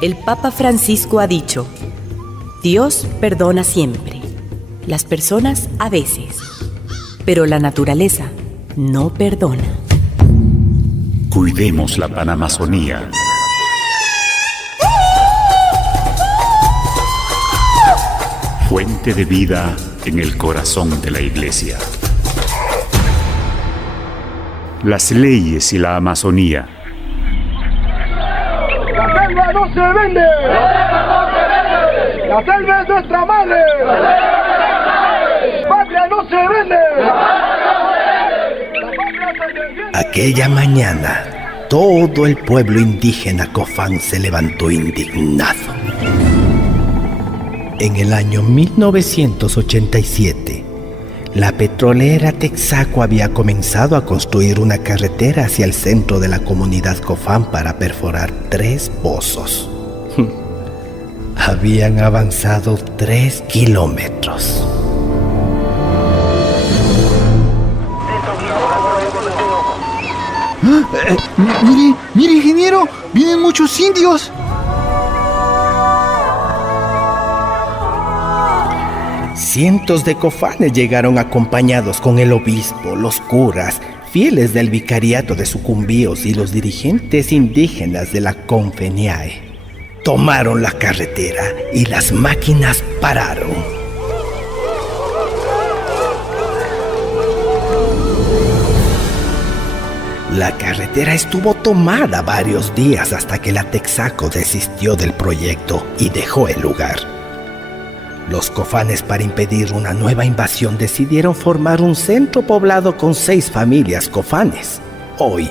El Papa Francisco ha dicho: Dios perdona siempre, las personas a veces, pero la naturaleza no perdona. Cuidemos la Panamazonía. Fuente de vida en el corazón de la Iglesia. Las leyes y la Amazonía. ¡La selva no se vende! ¡La selva es nuestra madre! ¡Patria no se vende! Aquella mañana, todo el pueblo indígena Cofán se levantó indignado. En el año 1987, la petrolera Texaco había comenzado a construir una carretera hacia el centro de la comunidad Cofán para perforar 3 pozos. Habían avanzado 3 kilómetros. Mire, ingeniero, vienen muchos indios. Cientos de cofanes llegaron acompañados con el obispo, los curas, fieles del vicariato de Sucumbíos y los dirigentes indígenas de la Confeniae. Tomaron la carretera y las máquinas pararon. La carretera estuvo tomada varios días hasta que la Texaco desistió del proyecto y dejó el lugar. Los cofanes, para impedir una nueva invasión, decidieron formar un centro poblado con 6 familias cofanes. Hoy,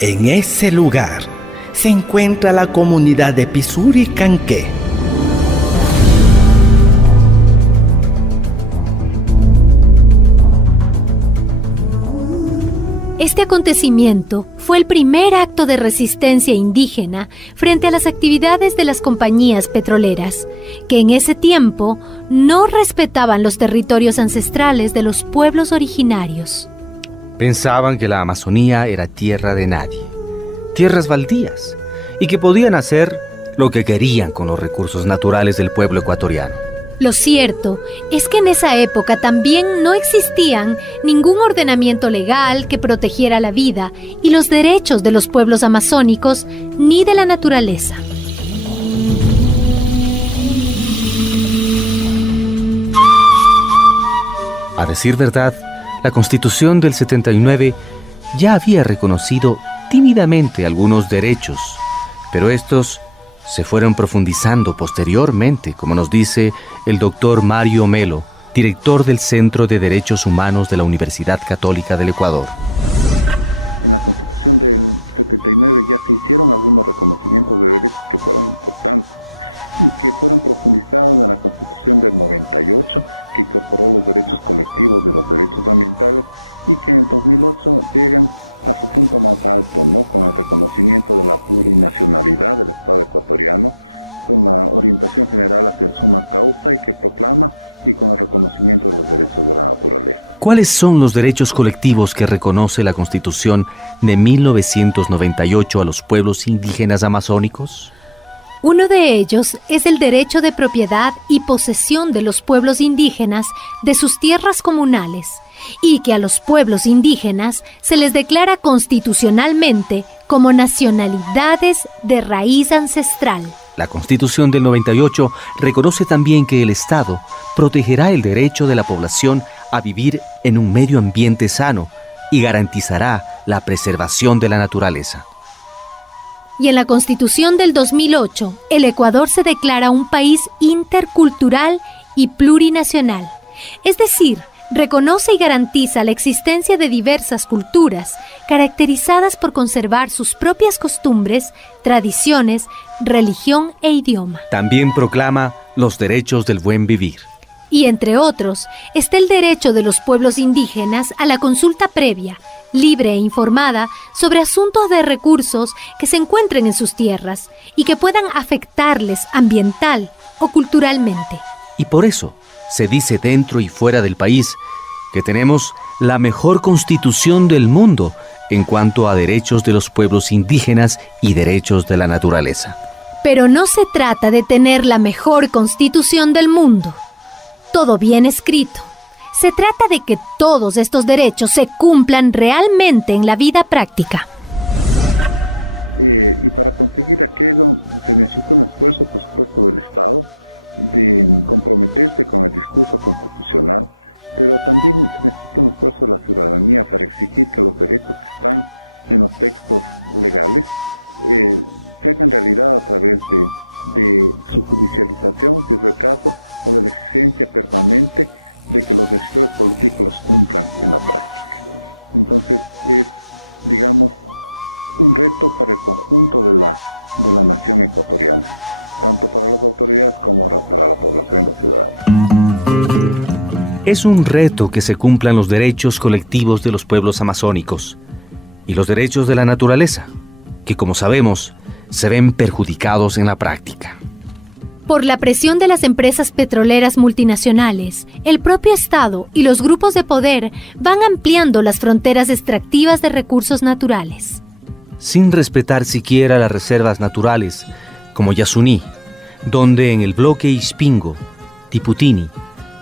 en ese lugar, se encuentra la comunidad de Pisuri Canqué. Este acontecimiento fue el primer acto de resistencia indígena frente a las actividades de las compañías petroleras, que en ese tiempo no respetaban los territorios ancestrales de los pueblos originarios. Pensaban que la Amazonía era tierra de nadie, tierras baldías, y que podían hacer lo que querían con los recursos naturales del pueblo ecuatoriano. Lo cierto es que en esa época también no existían ningún ordenamiento legal que protegiera la vida y los derechos de los pueblos amazónicos ni de la naturaleza. A decir verdad, la Constitución del 79 ya había reconocido tímidamente algunos derechos, pero estos se fueron profundizando posteriormente, como nos dice el doctor Mario Melo, director del Centro de Derechos Humanos de la Universidad Católica del Ecuador. ¿Cuáles son los derechos colectivos que reconoce la Constitución de 1998 a los pueblos indígenas amazónicos? Uno de ellos es el derecho de propiedad y posesión de los pueblos indígenas de sus tierras comunales, y que a los pueblos indígenas se les declara constitucionalmente como nacionalidades de raíz ancestral. La Constitución del 98 reconoce también que el Estado protegerá el derecho de la población a vivir en un medio ambiente sano y garantizará la preservación de la naturaleza. Y en la Constitución del 2008, el Ecuador se declara un país intercultural y plurinacional, es decir, reconoce y garantiza la existencia de diversas culturas, caracterizadas por conservar sus propias costumbres, tradiciones, religión e idioma. También proclama los derechos del buen vivir. Y entre otros, está el derecho de los pueblos indígenas a la consulta previa, libre e informada sobre asuntos de recursos que se encuentren en sus tierras y que puedan afectarles ambiental o culturalmente. Y por eso se dice dentro y fuera del país que tenemos la mejor constitución del mundo en cuanto a derechos de los pueblos indígenas y derechos de la naturaleza. Pero no se trata de tener la mejor constitución del mundo, todo bien escrito. Se trata de que todos estos derechos se cumplan realmente en la vida práctica. Es un reto que se cumplan los derechos colectivos de los pueblos amazónicos y los derechos de la naturaleza, que como sabemos, se ven perjudicados en la práctica. Por la presión de las empresas petroleras multinacionales, el propio Estado y los grupos de poder van ampliando las fronteras extractivas de recursos naturales. Sin respetar siquiera las reservas naturales, como Yasuní, donde en el bloque Ispingo, Tiputini,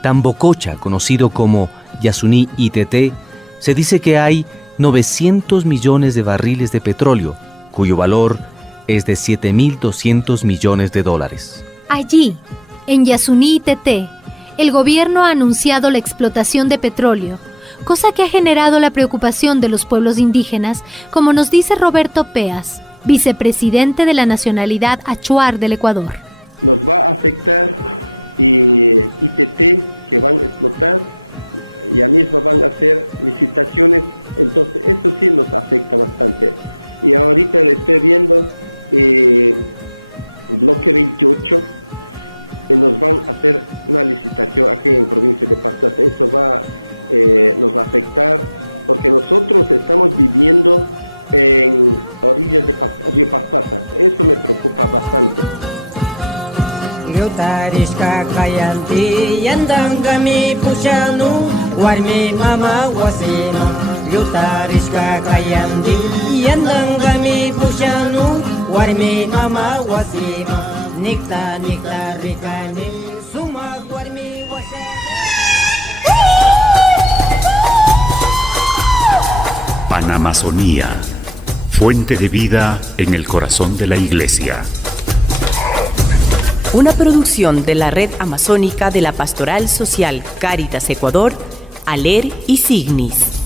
Tambococha, conocido como Yasuní ITT, se dice que hay 900 millones de barriles de petróleo, cuyo valor es de 7.200 millones de dólares. Allí, en Yasuní ITT, el gobierno ha anunciado la explotación de petróleo, cosa que ha generado la preocupación de los pueblos indígenas, como nos dice Roberto Peas, vicepresidente de la nacionalidad achuar del Ecuador. Yutarishka kayanti yandangami pushanu warmi mama wasima. Yutarishka kayanti yandangami pushanu warmi mama wasima. Nikta nikta rikani suma warmi wasima. Panamazonía, fuente de vida en el corazón de la Iglesia. Una producción de la Red Amazónica de la Pastoral Social Cáritas Ecuador, ALER y Signis.